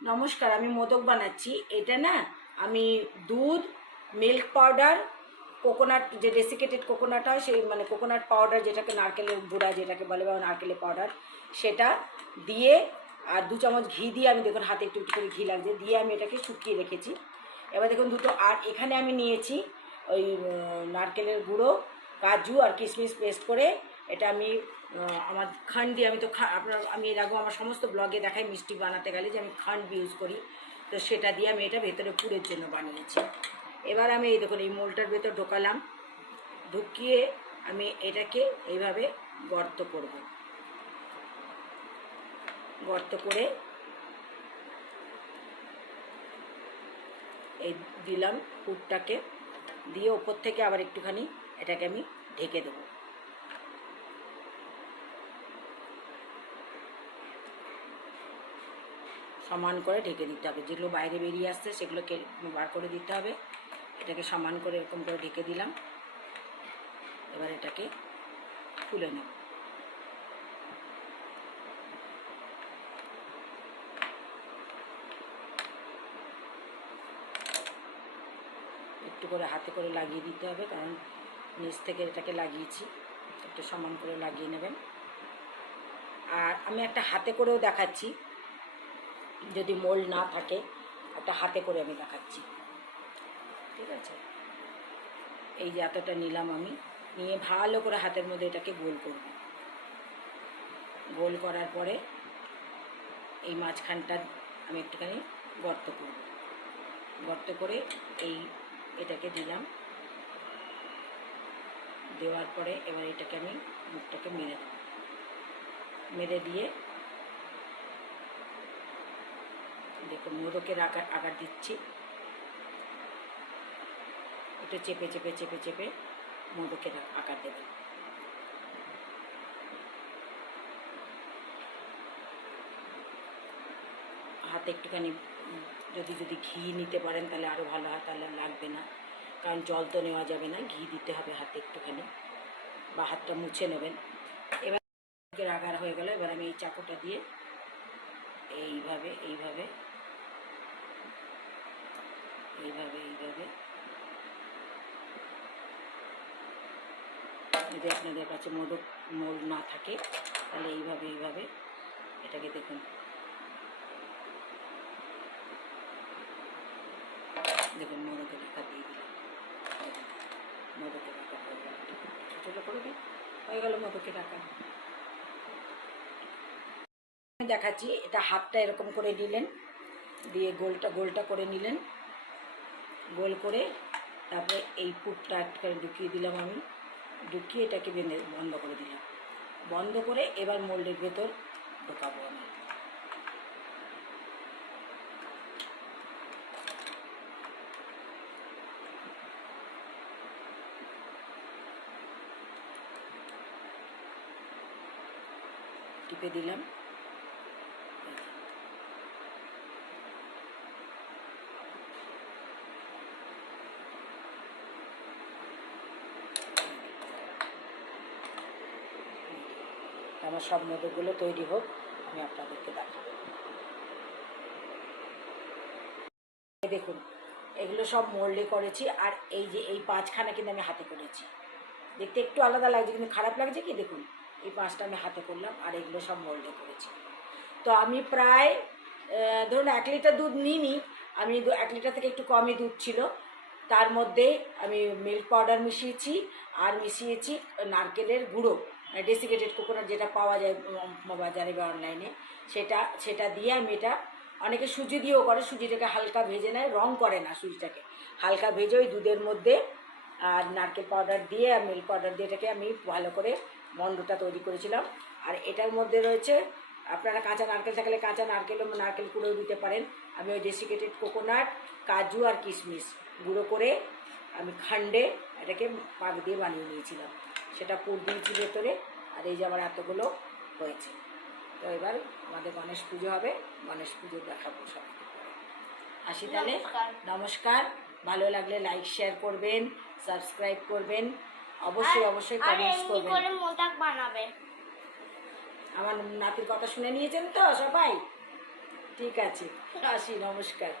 নমস্কার, আমি মোদক বানাচ্ছি। এটা না আমি দুধ, মিল্ক পাউডার, কোকোনাট যে ডেসিকেটেড কোকোনাট হয় সেই মানে কোকোনাট পাউডার যেটাকে নারকেলের গুঁড়া যেটাকে বলে বা নারকেলের পাউডার সেটা দিয়ে আর 2 চামচ ঘি দিয়ে আমি দেখুন হাতে একটু একটু করে ঘি লাগছে দিয়ে আমি এটাকে শুকিয়ে রেখেছি। এবার দেখুন দুটো আর এখানে আমি নিয়েছি ওই নারকেলের গুঁড়ো, কাজু আর কিশমিশ পেস্ট করে এটা আমি আমার খান্ড দিয়ে আমি তো আপনার আমি এর আগেও আমার সমস্ত ব্লগে দেখাই মিষ্টি বানাতে গেলে যে আমি খান্ড ইউজ করি, তো সেটা দিয়ে আমি এটা ভেতরে পুরের জন্য বানিয়েছি। এবার আমি এই দেখুন এই মোলটার ভেতর ঢোকালাম, ঢুকিয়ে আমি এটাকে এইভাবে গর্ত করব, গর্ত করে এই দিলাম পুরটাকে দিয়ে ওপর থেকে আবার একটুখানি এটাকে আমি ঢেকে দেবো। সমান করে ঢেকে দিতে হবে, যেগুলো বাইরে বেরিয়ে আসছে সেগুলোকে বার করে দিতে হবে। এটাকে সমান করে এরকম করে ঢেকে দিলাম। এবার এটাকে খুলে নেব। একটু করে হাতে করে লাগিয়ে দিতে হবে, কারণ নিচ থেকে এটাকে লাগিয়েছি, একটু সমান করে লাগিয়ে নেবেন। আর আমি একটা হাতে করেও দেখাচ্ছি, যদি মোল্ড না থাকে একটা হাতে করে আমি দেখাচ্ছি, ঠিক আছে? এই যে এতটা নিলাম আমি, নিয়ে ভালো করে হাতের মধ্যে এটাকে গোল করব। গোল করার পরে এই মাঝখানটা আমি একটুখানি গর্ত করব, গর্ত করে এটাকে দিলাম। দেওয়ার পরে এবার এটাকে আমি মুখটাকে মেরে দেব, মেরে দিয়ে দেখুন মোদকের আকার দিচ্ছি। একটু চেপে চেপে চেপে চেপে মোদকের আকার দেবেন। হাতে একটুখানি যদি ঘি নিতে পারেন তাহলে আরও ভালো হয়, তাহলে লাগবে না, কারণ জল তো নেওয়া যাবে না, ঘি দিতে হবে হাতে একটুখানি, বা হাতটা মুছে নেবেন। এবার আকার হয়ে গেল। এবার আমি এই চাকুটা দিয়ে এইভাবে এইভাবে এইভাবে এইভাবে, যদি আপনাদের কাছে মোল্ড না থাকে তাহলে এইভাবে এইভাবে এটাকে দেখুন, দেখুন মোদকের আকার দিয়ে দিলাম। মোদকের আকার হয়ে গেল, ছোটো করে দিই, হয়ে গেল মোদকের আকার। আমি দেখাচ্ছি, এটা হাতটা এরকম করে নিলেন, দিয়ে গোলটা করে নিলেন, গোল করে তারপরে এই পুরটা একটুখানি ঢুকিয়ে দিলাম আমি, ঢুকিয়ে এটাকে বন্ধ করে দিলাম। বন্ধ করে এবার মোল্ডের ভেতর ঢোকাবো আমি। টিপে দিলাম, আমার সব মোদকগুলো তৈরি হোক, আমি আপনাদেরকে দেখাবো। দেখুন এগুলো সব মোল্ডে করেছি, আর এই যে এই 5খানা কিন্তু আমি হাতে করেছি। দেখতে একটু আলাদা লাগছে কিন্তু খারাপ লাগছে কি, দেখুন এই 5টা আমি হাতে করলাম, আর এগুলো সব মোল্ডে করেছি। তো আমি প্রায় ধরুন 1 লিটার দুধ নিইনি, আমি 1 লিটার থেকে একটু কমই দুধ ছিল, তার মধ্যে আমি মিল্ক পাউডার মিশিয়েছি, আর মিশিয়েছি নারকেলের গুঁড়ো, ডেসিকেটেড কোকোনাট যেটা পাওয়া যায় বাজারে বা অনলাইনে, সেটা দিয়ে আমি এটা, অনেকে সুজি দিয়েও করে, সুজিটাকে হালকা ভেজে নেয়, রং করে না সুজিটাকে, হালকা ভেজে ওই দুধের মধ্যে আর নারকেল পাউডার দিয়ে আর মিল্ক পাউডার দিয়ে এটাকে আমি ভালো করে মন্ডটা তৈরি করেছিলাম। আর এটার মধ্যে রয়েছে, আপনারা কাঁচা নারকেল থাকলে কাঁচা নারকেল কুড়েও দিতে পারেন। আমি ওই ডেসিকেটেড কোকোনাট, কাজু আর কিশমিশ গুঁড়ো করে আমি খান্ডে এটাকে পাক দিয়ে বানিয়ে নিয়েছিলাম, সেটা পুর দিয়েছি ভেতরে। আর এই যে আমার এতগুলো হয়েছে। তো এবার আমাদের গণেশ পুজো হবে, গণেশ পুজো দেখাবো সবাইকে। আসি তাহলে, নমস্কার। ভালো লাগলে লাইক শেয়ার করবেন, সাবস্ক্রাইব করবেন, অবশ্যই কমেন্টস করবেন। মোদক বানাবে। আমার নাতির কথা শুনে নিয়েছেন তো সবাই? ঠিক আছে, আসি, নমস্কার।